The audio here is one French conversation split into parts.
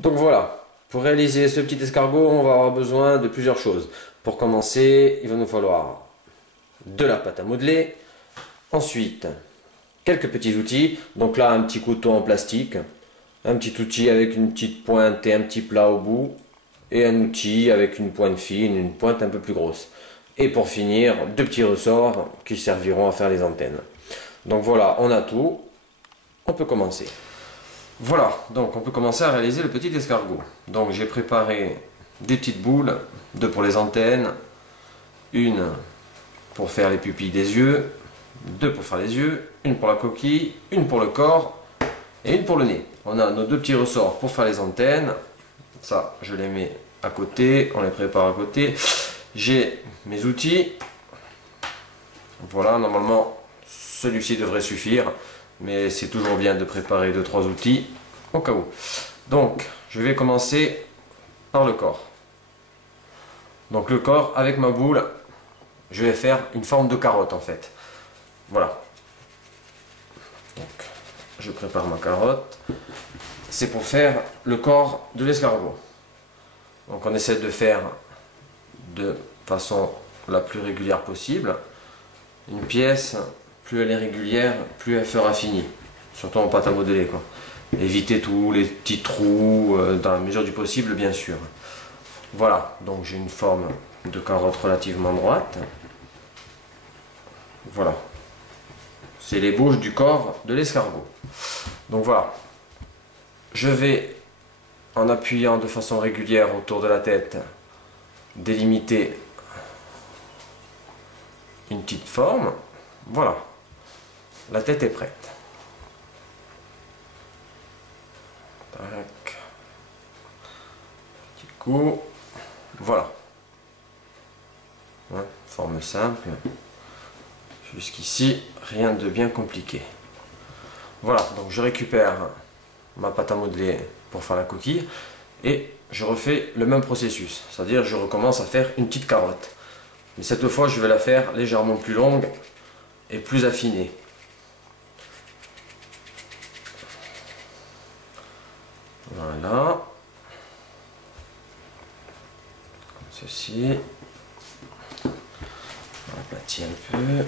Donc voilà, pour réaliser ce petit escargot, on va avoir besoin de plusieurs choses. Pour commencer, il va nous falloir de la pâte à modeler. Ensuite, quelques petits outils. Donc là, un petit couteau en plastique, un petit outil avec une petite pointe et un petit plat au bout, et un outil avec une pointe fine, une pointe un peu plus grosse. Et pour finir, deux petits ressorts qui serviront à faire les antennes. Donc voilà, on a tout. On peut commencer. Voilà, donc on peut commencer à réaliser le petit escargot. Donc j'ai préparé des petites boules, deux pour les antennes, une pour faire les pupilles des yeux, deux pour faire les yeux, une pour la coquille, une pour le corps et une pour le nez. On a nos deux petits ressorts pour faire les antennes. Ça, je les mets à côté, on les prépare à côté. J'ai mes outils. Voilà, normalement, celui-ci devrait suffire. Mais c'est toujours bien de préparer 2-3 outils au cas où. Donc, je vais commencer par le corps. Donc le corps, avec ma boule, je vais faire une forme de carotte en fait. Voilà. Donc, je prépare ma carotte. C'est pour faire le corps de l'escargot. Donc on essaie de faire de façon la plus régulière possible. Une pièce, plus elle est régulière, plus elle fera fini. Surtout en pâte à modeler, quoi. Éviter tous les petits trous, dans la mesure du possible, bien sûr. Voilà, donc j'ai une forme de carotte relativement droite. Voilà. C'est les bouches du corps de l'escargot. Donc voilà. Je vais, en appuyant de façon régulière autour de la tête, délimiter une petite forme. Voilà. La tête est prête. Tac. Petit coup. Voilà. Hein, forme simple. Jusqu'ici, rien de bien compliqué. Voilà, donc je récupère ma pâte à modeler pour faire la coquille et je refais le même processus. C'est-à-dire je recommence à faire une petite carotte. Mais cette fois, je vais la faire légèrement plus longue et plus affinée. Voilà. Comme ceci. On aplatit un peu.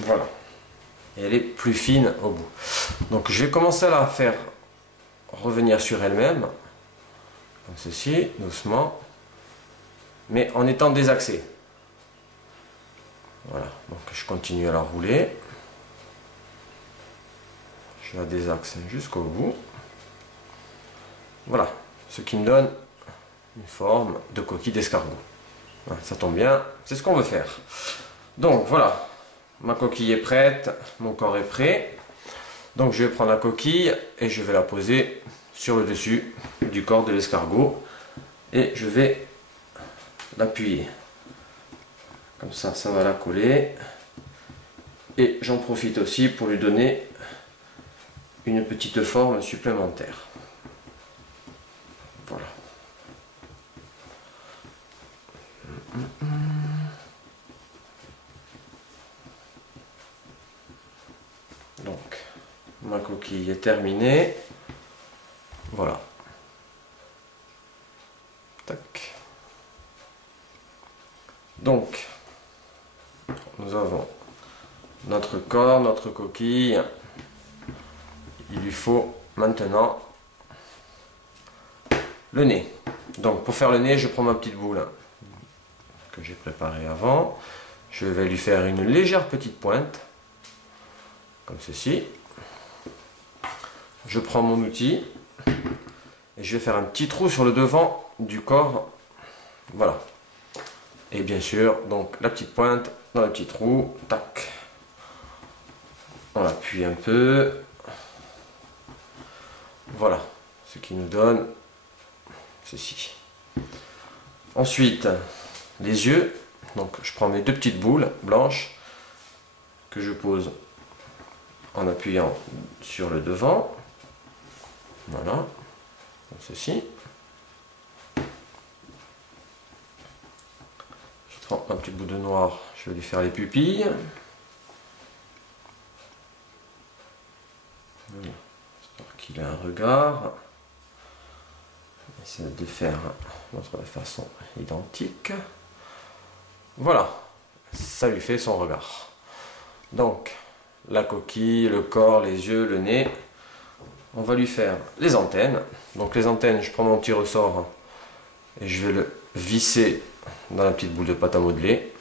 Voilà. Et elle est plus fine au bout. Donc je vais commencer à la faire revenir sur elle-même. Comme ceci, doucement. Mais en étant désaxé. Voilà. Donc je continue à la rouler. Je la désaxe jusqu'au bout. Voilà. Ce qui me donne une forme de coquille d'escargot. Voilà, ça tombe bien. C'est ce qu'on veut faire. Donc voilà. Ma coquille est prête, mon corps est prêt. Donc je vais prendre la coquille et je vais la poser sur le dessus du corps de l'escargot. Et je vais l'appuyer. Comme ça va la coller. Et j'en profite aussi pour lui donner une petite forme supplémentaire. Voilà. Donc, ma coquille est terminée. Voilà. Tac. Donc, nous avons notre corps, notre coquille. Il lui faut maintenant le nez. Donc, pour faire le nez, je prends ma petite boule que j'ai préparée avant. Je vais lui faire une légère petite pointe. Comme ceci. Je prends mon outil et je vais faire un petit trou sur le devant du corps. Voilà. Et bien sûr, donc la petite pointe dans le petit trou. Tac. On appuie un peu. Voilà. Ce qui nous donne ceci. Ensuite, les yeux. Donc je prends mes deux petites boules blanches que je pose en appuyant sur le devant. Voilà, comme ceci. Je prends un petit bout de noir, je vais lui faire les pupilles. Voilà. qu'il ait un regard. Essayer de faire de façon identique. Voilà, ça lui fait son regard. Donc, la coquille, le corps, les yeux, le nez. On va lui faire les antennes. Donc les antennes, je prends mon petit ressort et je vais le visser dans la petite boule de pâte à modeler.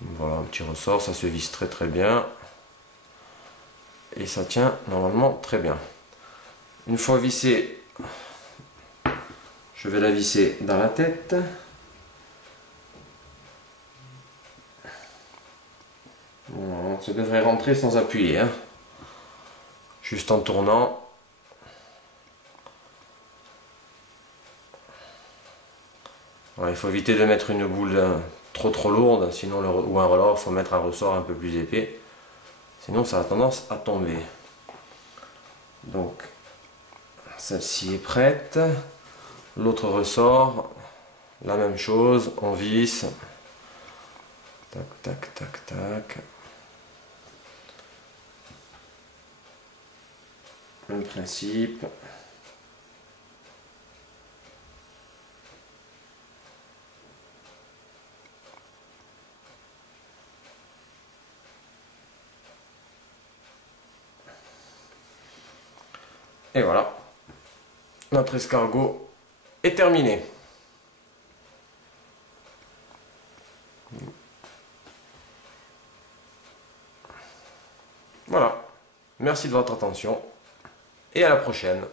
Voilà, un petit ressort, ça se visse très très bien. Et ça tient normalement très bien. Une fois vissé, je vais la visser dans la tête. Voilà, ça devrait rentrer sans appuyer, hein. Juste en tournant. Voilà, il faut éviter de mettre une boule trop lourde, sinon ou un ressort, il faut mettre un ressort un peu plus épais. Sinon ça a tendance à tomber. Donc celle-ci est prête. L'autre ressort, la même chose, on visse. Tac, tac, tac, tac. Même principe. Et voilà, notre escargot est terminé. Voilà, merci de votre attention et à la prochaine.